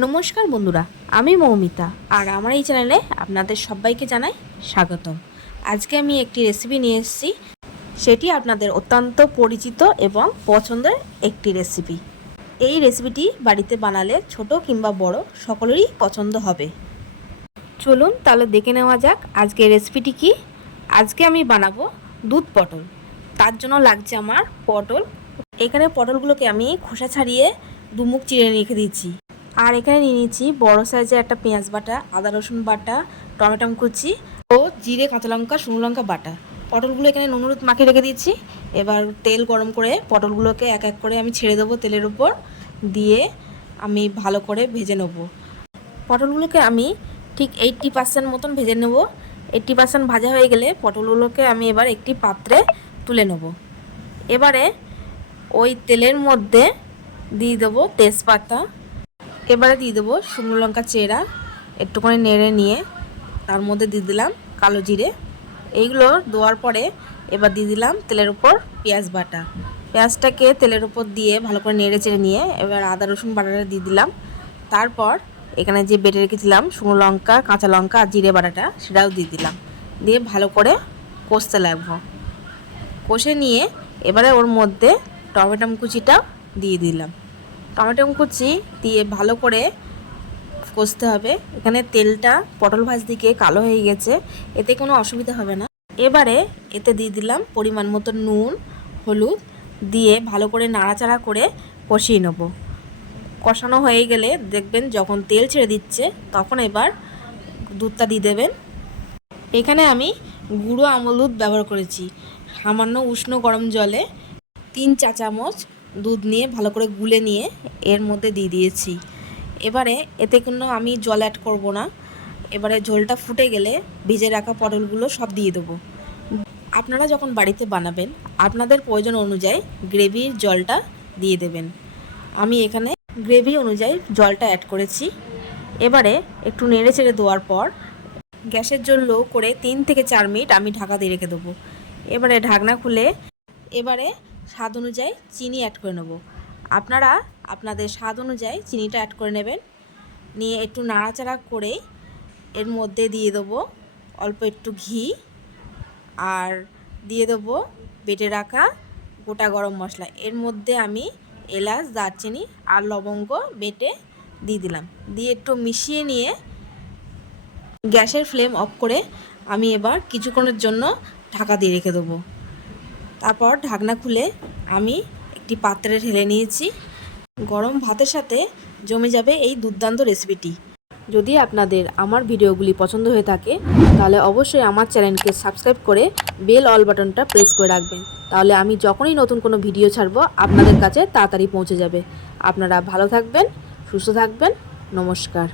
নমস্কার বন্ধুরা, আমি মৌমিতা আর আমার এই চ্যানেলে আপনাদের সবাইকে জানাই স্বাগতম। আজকে আমি একটি রেসিপি নিয়ে এসেছি, সেটি আপনাদের অত্যন্ত পরিচিত এবং পছন্দের একটি রেসিপি। এই রেসিপিটি বাড়িতে বানালে ছোট কিংবা বড় সকলেরই পছন্দ হবে। চলুন তাহলে দেখে নেওয়া যাক আজকে রেসিপিটি কি। আজকে আমি বানাবো দুধ পটল। তার জন্য লাগছে আমার পটল। এখানে পটলগুলোকে আমি খোসা ছাড়িয়ে দুমুখ চিড়ে রেখে দিয়েছি। আর এখানে নিয়ে নিয়েছি বড় সাইজের একটা পেঁয়াজ বাটা, আদা রসুন বাটা, টমেটো কুচি ও জিরে, কাঁচা লঙ্কা, শুকনো লঙ্কা বাটা। পটলগুলো এখানে নুন হলুদ মাখিয়ে রেখে দিয়েছি। এবার তেল গরম করে পটলগুলোকে এক এক করে আমি ছেড়ে দেবো তেলের উপর দিয়ে আমি ভালো করে ভেজে নেব। পটলগুলোকে আমি ঠিক 80% মতন ভেজে নেব। 80% ভাজা হয়ে গেলে পটলগুলোকে আমি এবার একটি পাত্রে তুলে নেব। এবারে ওই তেলের মধ্যে দিয়ে দেবো তেজপাতা, এবারে দিয়ে দেবো শুকনো লঙ্কা চেরা, একটুখানি নেড়ে নিয়ে তার মধ্যে দিয়ে দিলাম কালো জিরে। এইগুলো দেওয়ার পরে এবার দিয়ে দিলাম তেলের উপর পেঁয়াজ বাটা। পেঁয়াজটাকে তেলের উপর দিয়ে ভালো করে নেড়ে চেড়ে নিয়ে এবার আদা রসুন বাটাটা দিয়ে দিলাম। তারপর এখানে যে বেটে রেখেছিলাম শুকনো লঙ্কা, কাঁচা লঙ্কা আর জিরে বাটাটা, সেটাও দিয়ে দিলাম। দিয়ে ভালো করে কষতে লাগবো। কষে নিয়ে এবারে ওর মধ্যে টমেটো কুচিটা দিয়ে দিলাম। টমেটো কুচি দিয়ে ভালো করে কষতে হবে। এখানে তেলটা পটল ভাজ দিকে কালো হয়ে গেছে, এতে কোনো অসুবিধা হবে না। এবারে এতে দিয়ে দিলাম পরিমাণ মতো নুন, হলুদ দিয়ে ভালো করে নাড়াচাড়া করে কষিয়ে নেব। কষানো হয়ে গেলে দেখবেন যখন তেল ছেড়ে দিচ্ছে তখন এবার দুধটা দিয়ে দেবেন। এখানে আমি গুঁড়ো আমল দুধ ব্যবহার করেছি। সামান্য উষ্ণ গরম জলে 3 চা চামচ দুধ নিয়ে ভালো করে গুলে নিয়ে এর মধ্যে দিয়ে দিয়েছি। এবারে এতে কোনো আমি জল অ্যাড করব না। এবারে ঝোলটা ফুটে গেলে ভিজে রাখা পটলগুলো সব দিয়ে দেবো। আপনারা যখন বাড়িতে বানাবেন আপনাদের প্রয়োজন অনুযায়ী গ্রেভির জলটা দিয়ে দেবেন। আমি এখানে গ্রেভি অনুযায়ী জলটা অ্যাড করেছি। এবারে একটু নেড়ে চেড়ে দেওয়ার পর গ্যাসের জল লো করে 3 থেকে 4 মিনিট আমি ঢাকা দিয়ে রেখে দেবো। এবারে ঢাকনা খুলে এবারে স্বাদ অনুযায়ী চিনি অ্যাড করে নেব। আপনারা আপনাদের স্বাদ অনুযায়ী চিনিটা অ্যাড করে নেবেন। নিয়ে একটু নাড়াচাড়া করে এর মধ্যে দিয়ে দেবো অল্প একটু ঘি আর দিয়ে দেবো বেটে রাখা গোটা গরম মশলা। এর মধ্যে আমি এলাচ, দারচিনি আর লবঙ্গ বেটে দিয়ে দিলাম। দিয়ে একটু মিশিয়ে নিয়ে গ্যাসের ফ্লেম অফ করে আমি এবার কিছুক্ষণের জন্য ঢাকা দিয়ে রেখে দেবো। তারপর ঢাকনা খুলে আমি একটি পাত্রে ঢেলে নিয়েছি। গরম ভাতের সাথে জমে যাবে এই দুর্দান্ত রেসিপিটি। যদি আপনাদের আমার ভিডিওগুলি পছন্দ হয়ে থাকে তাহলে অবশ্যই আমার চ্যানেলকে সাবস্ক্রাইব করে বেল অল বাটনটা প্রেস করে রাখবেন। তাহলে আমি যখনই নতুন কোনো ভিডিও ছাড়বো আপনাদের কাছে তাড়াতাড়ি পৌঁছে যাবে। আপনারা ভালো থাকবেন, সুস্থ থাকবেন। নমস্কার।